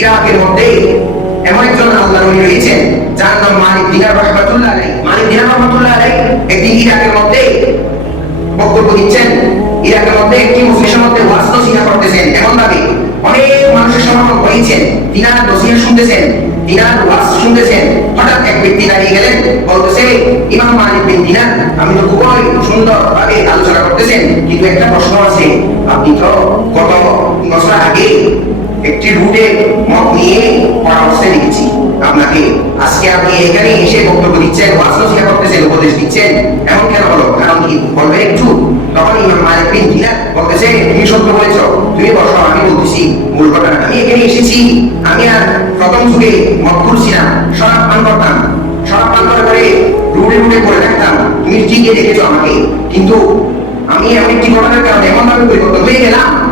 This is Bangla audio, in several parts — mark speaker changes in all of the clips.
Speaker 1: ইরাকের মধ্যে এমন একজন আল্লাহ নবী রয়েছেন, যার নাম মালিক দিনার রহমাতুল্লাহ আলাই মালিক দিনার রহমাতুল্লাহ আলাই একদিন ইরাকের মধ্যে বক্তব্য দিচ্ছেন। ইরাকের মধ্যে একটি মুসলিমের মধ্যে ওয়াজ নসিহা করতেছেন। এমন ভাবে অনেক মানুষের সমাগম হয়েছেন তিনার নসিহা শুনতেছেন, তিনার ওয়াজ শুনতেছেন। হঠাৎ এক ব্যক্তি দাঁড়িয়ে গেলেন, বলতেছে, ইমাম মালিক বিন দিনার, আমি তো খুবই সুন্দর ভাবে আলোচনা করতেছেন, কিন্তু একটা প্রশ্ন আছে। আমি এখানে এসেছি। আমি আর প্রথম যুগে মত করছিলাম শরাব পান করতাম। শরাব পান করে করে রুটে রুটে করে থাকতাম। তুমি ঠিকই দেখেছ আমাকে। কিন্তু আমি এমন একটি ঘটনার কারণে এমন ভাবে পরিবর্তন হয়ে গেলাম।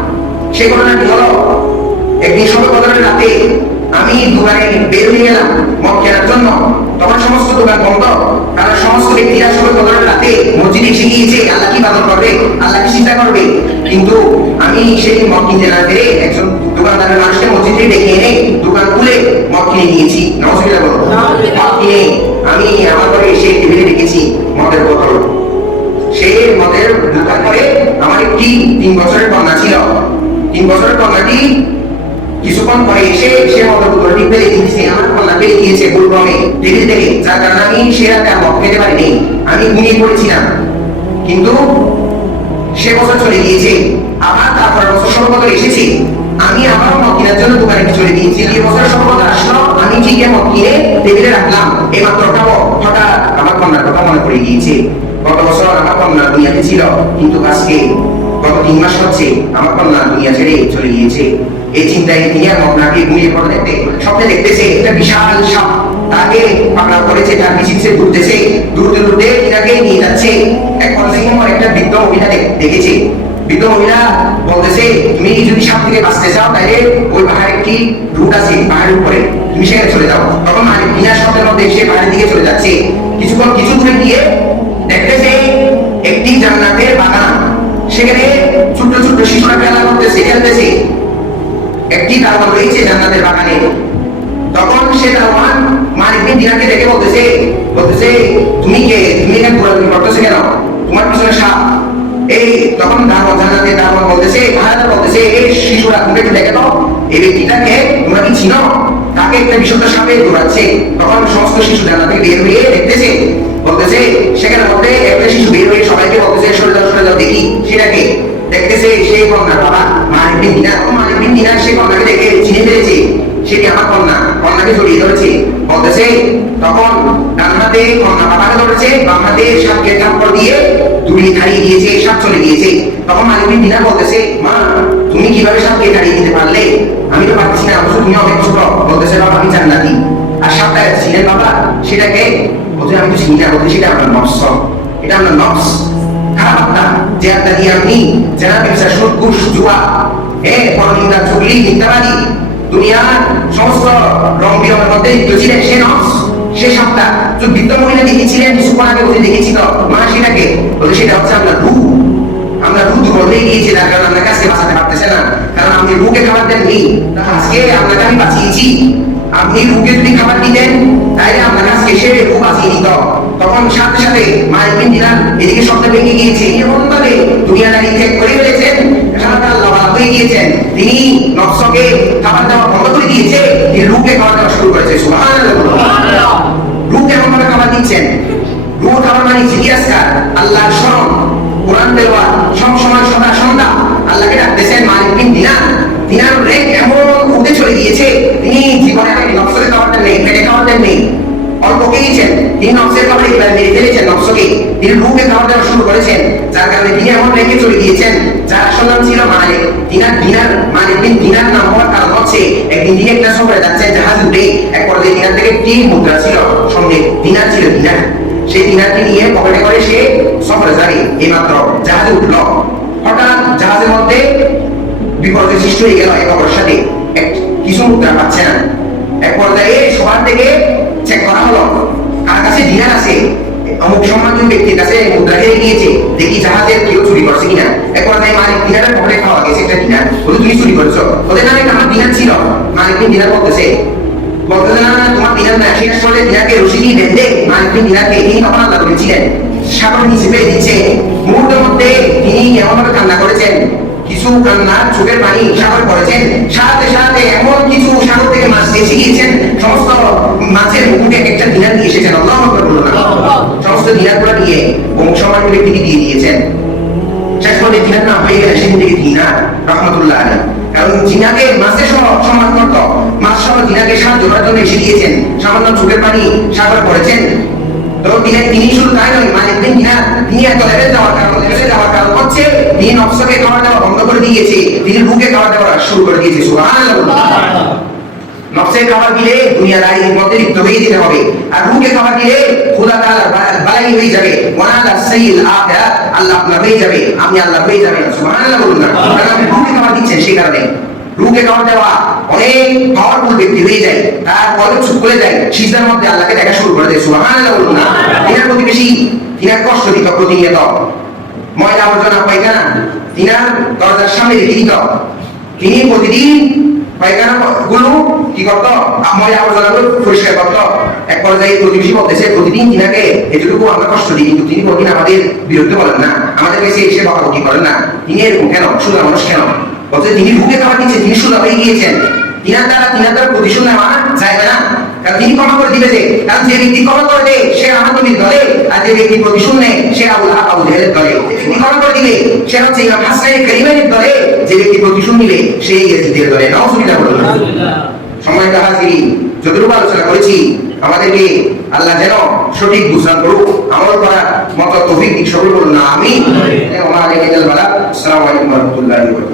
Speaker 1: সেই ঘটনাটি হলো, একদিন সবে কদরের রাতে আমি দোকানে বের হয়ে গেলাম মদ কেনার জন্য। তখন সমস্ত দোকান বন্ধ। কারণ সমস্ত ব্যক্তিরা সবে কদরের রাতে মসজিদে এসে গিয়েছে। আল্লাহ কি বাদল করবে? আল্লাহ কি চিন্তা করবে? কিন্তু আমি সেই মদ কিনতে না পেরে একজন দোকানদারের মানুষকে মসজিদে ডেকে এনে দোকান খুলে মদ কিনে নিয়েছি। নমস্কার বলো মদ কিনে আমি আমার ঘরে এসে টেবিলে রেখেছি মদের বোতল। সেই মদের দোকান করে আমার একটি তিন বছরের কন্যা ছিল। তিন বছরের কন্যাটি কিছুক্ষণ পরে এসে সে মতো বোতলটি ফেলে দিয়েছে। আমার কন্যা ফেলে দিয়েছে ভুলক্রমে টেবিল থেকে যার কারণে আমি সে রাতে আর মদ খেতে পারিনি। আমি ঘুমিয়ে পড়েছিলাম। কিন্তু সে বছর চলে গিয়েছে। আবার তারপর বছর সর্বদা এসেছে। আমি আবার মদ কেনার জন্য দোকানে চলে গিয়েছি এই বছর সর্বদা আসলো, আমি ঠিকই মদ কিনে টেবিলে রাখলাম। এইমাত্র খাব হঠাৎ আমার কন্যার কথা মনে পড়ে গিয়েছে। গত বছর আমার কন্যা দুনিয়াতে ছিল, কিন্তু আজকে গত তিন মাস হচ্ছে আমার কন্যা দুনিয়া ছেড়ে চলে গিয়েছে। এই চিন্তায় তিনি আর মগ্নাকে ঘুমিয়ে দেখতে স্বপ্নে দেখতেছে একটা বিশাল সাপ। তাকে পাকড়া করেছে, তার পিছিয়ে ঘুরতেছে। দূরতে দূরতে তিনাকে নিয়ে যাচ্ছে। এক পর্যায়ে আমার একটা বৃদ্ধ মহিলা দেখেছে। বৃদ্ধ মহিলা বলতেছে, তুমি যদি সাপ থেকে বাঁচতে চাও তাহলে ওই পাহাড়ে একটি রুট আছে, পাহাড়ের উপরে। তুমি সেখানে চলে যাও। তখন মালিক বিনা মধ্যে সে পাহাড়ের দিকে চলে যাচ্ছে। কিছুক্ষণ কিছু দূরে গিয়ে দেখতেছে একটি জান্নাতের বাগান। সেখানে ছোট্ট ছোট্ট শিশুরা খেলা করতেছে, খেলতেছে। একটি দারোয়ান রয়েছে জান্নাতের বাগানে। তখন সে দারোয়ান মালিক বিন দিনারকে দেখে বলতেছে বলতেছে, তুমি কে? তুমি এখানে ঘোরাঘুরি করতেছে কেন? তোমার পিছনে সাপ। এই তখন বলতেছে ভাড়াদার বলতেছে এই শিশুরা দেখে দাও এই ব্যক্তিটাকে তোমরা কি চিনো? তাকে একটা ঘোরাচ্ছে তখন সমস্ত শিশু থেকে বের হয়ে দেখতেছে, বলতেছে, সেখানে মধ্যে একটা শিশু বের হয়ে সবাইকে বলতেছে, সরে যাও সরে যাও, দেখি সেটাকে। দেখতেছে সেই কন্যা, বাবা বিন দিনার সেই কন্যাকে দেখে চিনে ফেলেছে। সেটি আমার কন্যা? কন্যাকে জড়িয়ে ধরেছে। ধরেছে দিয়ে দূরে তাড়িয়ে দিয়েছে চলে গিয়েছে। তখন মালিক বলতেছে, মা, তুমি কীভাবে তাড়িয়ে দিতে পারলে? আমি তো পারছি না, অবশ্য তুমি অনেক ছোট। বলতেছে, বাবা, আমি জান্নাতি আর ছিলেন বাবা, সেটাকে বলছে, আমি তো চিনি না বলতে সেটা নফস। এটা নফস। যে দিয়ে আপনি যারা ব্যবসা জুয়া পরনিন্দা, চুগলি দুনিয়ার সমস্ত রং বিরঙের মধ্যে ছিলেন, সে নফস, সে সপ্তাহ তো বৃদ্ধ মহিলা দেখেছিলেন আগে দেখেছি তো, মা সেটাকে বলে সেটা হচ্ছে আপনার রূপ আমরা হয়ে গিয়েছি তার কারণে বাঁচাতে পারতেছে না। কারণ আপনি রুকে খাবার আজকে আপনাকে আমি বাঁচিয়েছি। আপনি রুকে যদি খাবার দিতেন এসে রু বাঁচিয়ে দিত। তখন সাথে সাথে দিনার এদিকে ভেঙে গিয়েছে ভাবে ত্যাগ করে ফেলেছেন হয়ে গিয়েছেন। তিনি নকশকে খাবার দেওয়া বন্ধ করে দিয়েছে রুকে খাবার দেওয়া শুরু করেছে, সুবহানাল্লাহ দিচ্ছেন। মানে আল্লাহর স্মরণ, কোরআন দেওয়া সময় সদা সন্ধ্যা, আল্লাহকে ডাকতেছেন মালিক বিন দিনার। দিনার এমন উঠে চলে গিয়েছে, তিনি জীবনে আগে নেই, পেটে নেই। অল্প খেয়েছেন তিনি নকশের খাবার এবার মেরে ফেলেছেন নকশকে তিনি রুকে খাবার দেওয়া শুরু করেছেন, যার কারণে তিনি এমন চলে গিয়েছেন, যার ছিল মালিক। দিনার দিনার, মালিক বিন দিনার নাম হওয়ার কারণ হচ্ছে, একদিন একটা যাচ্ছেন জাহাজ উঠে এক পর্যায়ে দিনার থেকে মুদ্রা ছিল। সেই দিনারকে নিয়ে পকেটে করে সে সফরে যায় এইমাত্র জাহাজে উঠল। হঠাৎ জাহাজের মধ্যে বিপদের সৃষ্টি হয়ে গেল এক অপরের সাথে। কিছু মুদ্রা পাচ্ছে না। এক পর্যায়ে সবার থেকে চেক করা হলো, কার কাছে দিনার আছে? অমুক সম্মানীয় ব্যক্তির কাছে মুদ্রা হেরে গিয়েছে দেখি জাহাজের কেউ চুরি করছে কিনা। একবার তাই মালিক দিনারের পকেটে খাওয়া গেছে একটা দিনার বলে, তুমি চুরি করছ? ওদের নামে আমার দিনার ছিল। মালিক দিন দিনার না না, দিনার না করে তিনি তিনি সমস্ত মাছের মুখে একটা দিনার দিয়ে এসেছেন। আল্লাহ না। সমস্ত দিনারগুলো নিয়ে অমুক সম্মান ব্যক্তিকে দিয়ে দিয়েছেন। শেষ পর্যন্ত দিনার নাম হয়ে গেলে সেদিন থেকে দিনার রহমতুল্লাহ কারণ জিনাকে মাসে সহ সম্মান করত সহ জিনাকে সাহায্য করার জন্য এসে গিয়েছেন সামান্য চোখের পানি সাগর করেছেন। নফসের খাবার দিলে দুনিয়ার আইনের মধ্যে লিপ্ত হয়ে হবে। আর রুকে খাবার দিলে হয়ে যাবে। আখিরা, আল্লাহ আপনার হয়ে যাবে আমি আল্লাহ হয়ে যাবে সুবহানাল্লাহ বলুন আপনি খাবার দিচ্ছেন সেই কারণে। রুকে খাবার দেওয়া, অনেক পাওয়ারফুল ব্যক্তি হয়ে যায়। তার চুপ করে যায় মধ্যে আল্লাহকে দেখা শুরু করে দেয় বলুন না। তিনার প্রতিবেশী তিনার কষ্ট দিত, প্রতিনিয়ত। ময়লা আবর্জনা, পায়খানা, তিনার দরজার সামনে রেখে দিত। তিনি প্রতিদিন পায়খানা গুলো কি করতো? ময়লা আবর্জনা গুলো পরিষ্কার করতো। এক পর্যায়ে প্রতিবেশী বলতেছে, প্রতিদিন তিনাকে এতটুকু আমরা কষ্ট দিই, কিন্তু তিনি কোনদিন আমাদের বিরুদ্ধে বলেন না। আমাদের কাছে এসে বকাবকি করেন না। তিনি এরকম কেন? সুদা মানুষ কেন? বলছে তিনি খাবার তিনি হয়ে গিয়েছেন। তিনার দ্বারা তিনার দ্বারা প্রতিশোধ নেওয়া যায় না। কারণ তিনি ক্ষমা করে দিবে যে কারণ যে ব্যক্তি ক্ষমা করে দেয় সে দলে আর যে ব্যক্তি প্রতিশোধ নেয় সে আবুল হাব আবু জেহেলের দলে। ব্যক্তি ক্ষমা করে দিবে সে হচ্ছে ইমাম করিমের দলে যে ব্যক্তি প্রতিশোধ নিবে ইয়াজিদের দলে। সম্মানিত হাজিরি যতটুকু আলোচনা করেছি আমাদেরকে আল্লাহ যেন সঠিক বুঝান করুক আমল করার মতো তৌফিক দিক সকল করুন। না আমি আসসালামু। আলাইকুম রাহমাতুল্লাহি